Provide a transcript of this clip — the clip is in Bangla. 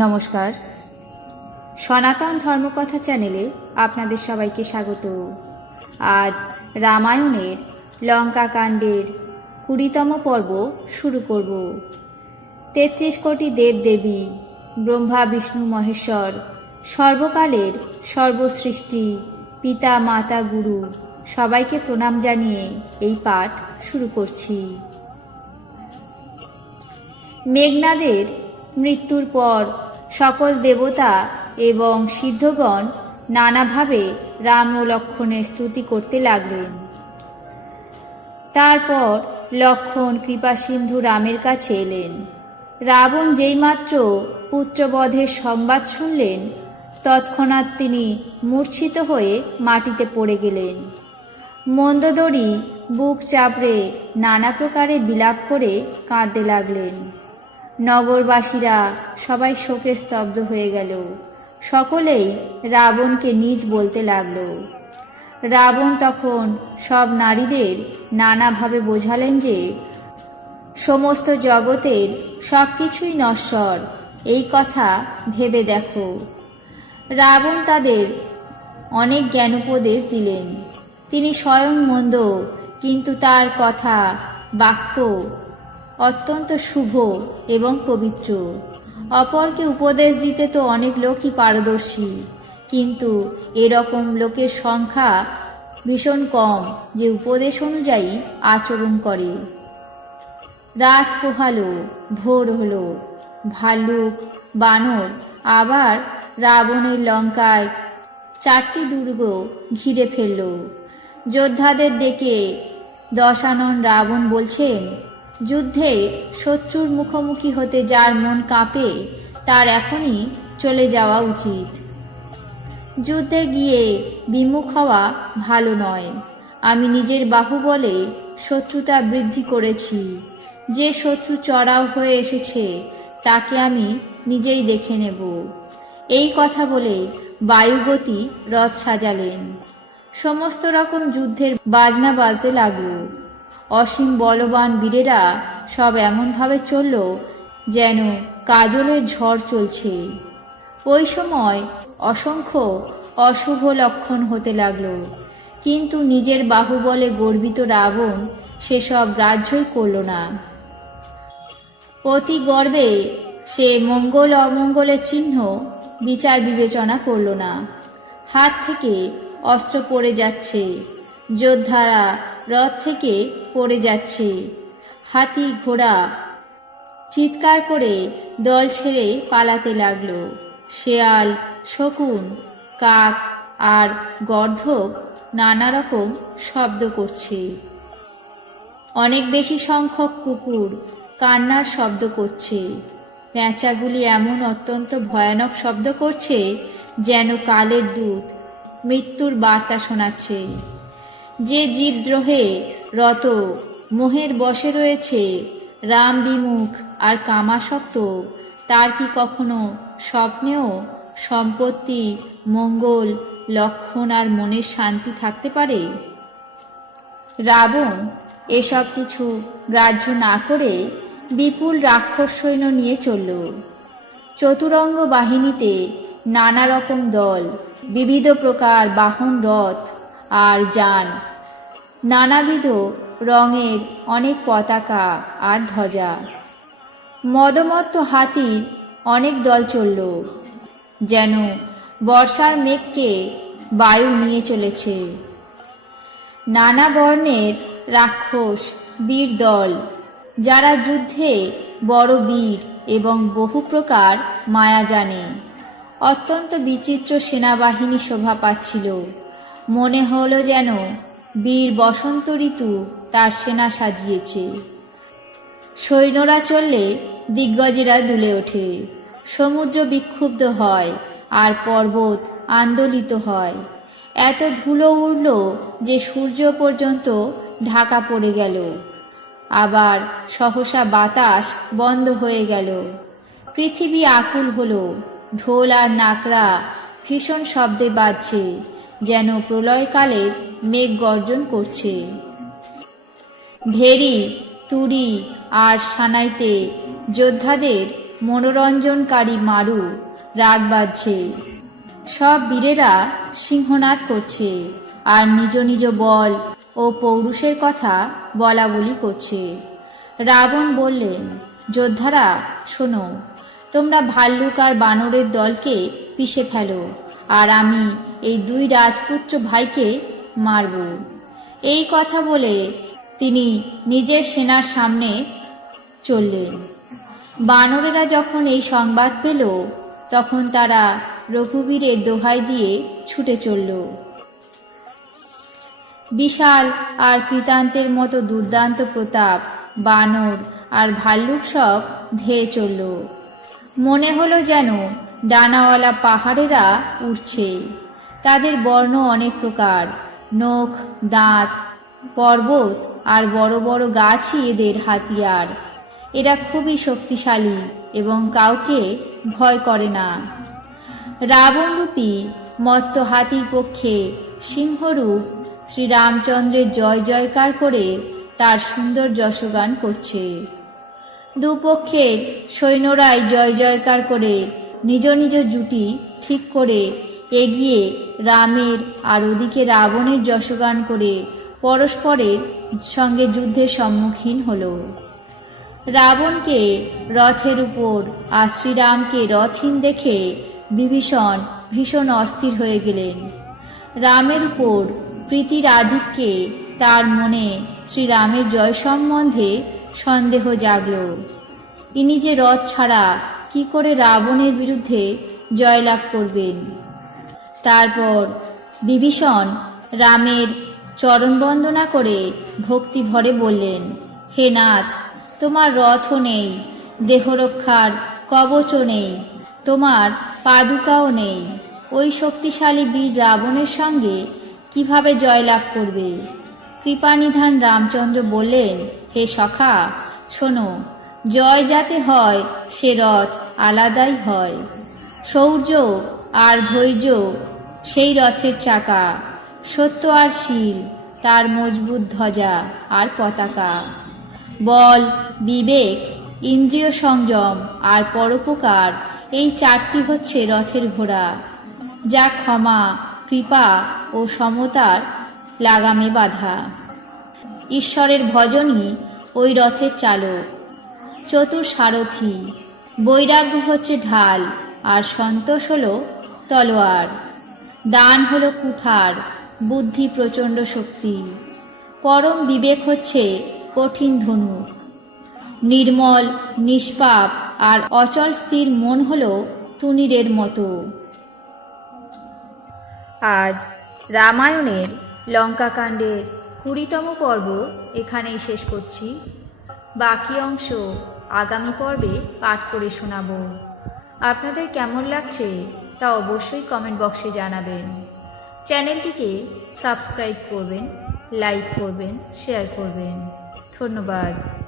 নমস্কার, সনাতন ধর্মকথা চ্যানেলে আপনাদের সবাইকে স্বাগত। আজ রামায়ণের লঙ্কাকাণ্ডের 20তম পর্ব শুরু করব। 33 কোটি দেবদেবী, ব্রহ্মা বিষ্ণু মহেশ্বর, সর্বকালের সর্বসৃষ্টি, পিতা মাতা গুরু সবাইকে প্রণাম জানিয়ে এই পাঠ শুরু করছি। মেঘনাদের মৃত্যুর পর সকল দেবতা এবং সিদ্ধগণ নানাভাবে রাম ও লক্ষ্মণের স্তুতি করতে লাগলেন। তারপর লক্ষ্মণ কৃপাসিন্ধু রামের কাছে এলেন। রাবণ যেইমাত্র পুত্রবধের সংবাদ শুনলেন, তৎক্ষণাৎ তিনি মূর্ছিত হয়ে মাটিতে পড়ে গেলেন। মন্দোদরী বুক চাপড়ে নানা প্রকারে বিলাপ করে কাঁদতে লাগলেন। নগরবাসীরা সবাই শোকে স্তব্ধ হয়ে গেল। সকলেই রাবণকে নীচ বলতে লাগল। রাবণ তখন সব নারীদের নানাভাবে বোঝালেন যে সমস্ত জগতের সব কিছুই নশ্বর, এই কথা ভেবে দেখো। রাবণ তাদের অনেক জ্ঞানোপদেশ দিলেন। তিনি স্বয়ং মন্দ, কিন্তু তার কথা বাক্য অত্যন্ত শুভ এবং পবিত্র। অপরকে উপদেশ দিতে তো অনেক লোকই পারদর্শী, কিন্তু এরকম লোকের সংখ্যা ভীষণ কম যে উপদেশ অনুযায়ী আচরণ করে। রাত পোহালো, ভোর হলো। ভাল্লুক বানর আবার রাবণের লঙ্কায় 4টি দুর্গ ঘিরে ফেলল। যোদ্ধাদের ডেকে দশানন রাবণ বলছেন, যুদ্ধে শত্রুর মুখোমুখি হতে যার মন কাঁপে তার এখনই চলে যাওয়া উচিত। যুদ্ধে গিয়ে বিমুখ হওয়া ভালো নয়। আমি নিজের বাহুবলে শত্রুতা বৃদ্ধি করেছি। যে শত্রু চড়াও হয়ে এসেছে তাকে আমি নিজেই দেখে নেব। এই কথা বলে বায়ুগতি রথ সাজালেন। সমস্ত রকম যুদ্ধের বাজনা বাজতে লাগল। অসীম বলবান বীরেরা সব এমনভাবে চলল যেন কাজলের ঝড় চলছে। ওই সময় অসংখ্য অশুভ লক্ষণ হতে লাগল, কিন্তু নিজের বাহুবলে গর্বিত রাবণ সেসব গ্রাহ্যই করল না। অতি গর্বে সে মঙ্গল অমঙ্গলের চিহ্ন বিচার বিবেচনা করল না। হাত থেকে অস্ত্র পড়ে যাচ্ছে, যোদ্ধারা রথ থেকে পড়ে যাচ্ছে। হাতি ঘোড়া চিৎকার করে দল ছেড়ে পালাতে লাগলো। শেয়াল, শকুন, কাক আর গর্ধব নানা রকম শব্দ করছে। অনেক বেশি সংখ্যক কুকুর কান্নার শব্দ করছে। পেঁচাগুলি এমন অত্যন্ত ভয়ানক শব্দ করছে যেন কালের দূত মৃত্যুর বার্তা শোনাচ্ছে। যে জীবদ্রোহে রত, মোহের বশে রয়েছে, রাম বিমুখ আর কামাসক্ত, তার কি কখনো স্বপ্নেও সম্পত্তি, মঙ্গল, লক্ষণ আর মনের শান্তি থাকতে পারে? রাবণ এসব কিছু গ্রাহ্য না করে বিপুল রাক্ষস সৈন্য নিয়ে চলল। চতুরঙ্গ বাহিনীতে নানা রকম দল, বিবিধ প্রকার বাহন, রথ আর যান, নানাবিধ রঙের অনেক পতাকা আর ধ্বজা। মদমত্ত হাতির অনেক দল চলল, যেন বর্ষার মেঘকে বায়ু নিয়ে চলেছে। নানা বর্ণের রাক্ষস বীর দল, যারা যুদ্ধে বড় বীর এবং বহু প্রকার মায়া জানে। অত্যন্ত বিচিত্র সেনাবাহিনী শোভা পাচ্ছিল। মনে হলো যেন বীর বসন্ত ঋতু তার সেনা সাজিয়েছে। সৈন্যরা চললে দিগ্গজেরা দুলে ওঠে, সমুদ্র বিক্ষুব্ধ হয় আর পর্বত আন্দোলিত হয়। এত ধুলো উড়ল যে সূর্য পর্যন্ত ঢাকা পড়ে গেল। আবার সহসা বাতাস বন্ধ হয়ে গেল। পৃথিবী আকুল হলো। ঢোল আর নাকড়া ভীষণ শব্দে বাজছে, যেন প্রলয়কালে মেঘ গর্জন করছে। ভেরি, তুড়ি আর সানাইতে যোদ্ধাদের মনোরঞ্জনকারী মারু রাগ বাজছে। সব বীরেরা সিংহনাদ করছে আর নিজ নিজ বল ও পৌরুষের কথা বলা বলি করছে। রাবণ বললেন, যোদ্ধারা শোনো, তোমরা ভাল্লুক আর বানরের দলকে পিষে ফেলো, আর আমি এই দুই রাজপুত্র ভাইকে মারব। এই কথা বলে তিনি নিজের সেনার সামনে চললেন। বানরেরা যখন এই সংবাদ পেল, তখন তারা রঘুবীরের দোহাই দিয়ে ছুটে চলল। বিশাল আর কৃতান্তের মতো দুর্দান্ত প্রতাপ বানর আর ভাল্লুক সব ধেয়ে চলল। মনে হলো যেন ডানাওয়ালা পাহাড়েরা উঠছে। তাদের বর্ণ অনেক প্রকার, নখ, দাঁত, পর্বত আর বড় বড় গাছই এদের হাতিয়ার। এরা খুবই শক্তিশালী এবং কাউকে ভয় করে না। রাবণরূপী মত্ত হাতির পক্ষে সিংহরূপ শ্রীরামচন্দ্রের জয় জয়কার করে তার সুন্দর যশগান করছে। দুপক্ষের সৈন্যরাই জয় জয়কার করে নিজ নিজ জুটি ঠিক করে এগিয়ে রামের আর ওদিকে রাবণের যশগান করে পরস্পরের সঙ্গে যুদ্ধের সম্মুখীন হল। রাবণকে রথের উপর আর শ্রীরামকে রথহীন দেখে বিভীষণ ভীষণ অস্থির হয়ে গেলেন। রামের উপর প্রীতির আধিক্যে তার মনে শ্রীরামের জয় সম্বন্ধে সন্দেহ জাগল। ইনি যে রথ ছাড়া কি করে রাবণের বিরুদ্ধে জয়লাভ করবেন। তারপর বিভীষণ রামের চরণ বন্দনা করে ভক্তি ভরে বললেন, হে নাথ, তোমার রথও নেই, দেহরক্ষার কবচও নেই, তোমার পাদুকাও নেই। ওই শক্তিশালী বীর রাবণের সঙ্গে কিভাবে জয়লাভ করবে? কৃপানিধান রামচন্দ্র বললেন, হে সখা, শোনো, জয় যাতে হয় সে রথ আলাদাই হয়। শৌর্য আর ধৈর্য সেই রথের চাকা, সত্য আর শীল তার মজবুত ধ্বজা আর পতাকা। বল, বিবেক, ইন্দ্রিয় সংযম আর পরোপকার, এই চারটি হচ্ছে রথের ঘোড়া, যা ক্ষমা, কৃপা ও সমতার লাগামে বাঁধা। ঈশ্বরের ভজনই ওই রথের চালক। চতুর সারথি, বৈরাগ্য হচ্ছে ঢাল, আর সন্তোষ হল তলোয়ার। দান হল কুঠার, বুদ্ধি প্রচণ্ড শক্তি। পরম বিবেক হচ্ছে কঠিন ধনুক। নির্মল, নিষ্পাপ আর অচল স্থির মন হল তুনীরের মতো। আজ রামায়ণের লঙ্কাকাণ্ডের 20তম পর্ব এখানেই শেষ করছি। বাকি অংশ আগামী পর্বে পাঠ করে শোনাব। আপনাদের কেমন লাগছে তা অবশ্যই কমেন্ট বক্সে জানাবেন। চ্যানেলটিকে সাবস্ক্রাইব করবেন, লাইক করবেন, শেয়ার করবেন। ধন্যবাদ।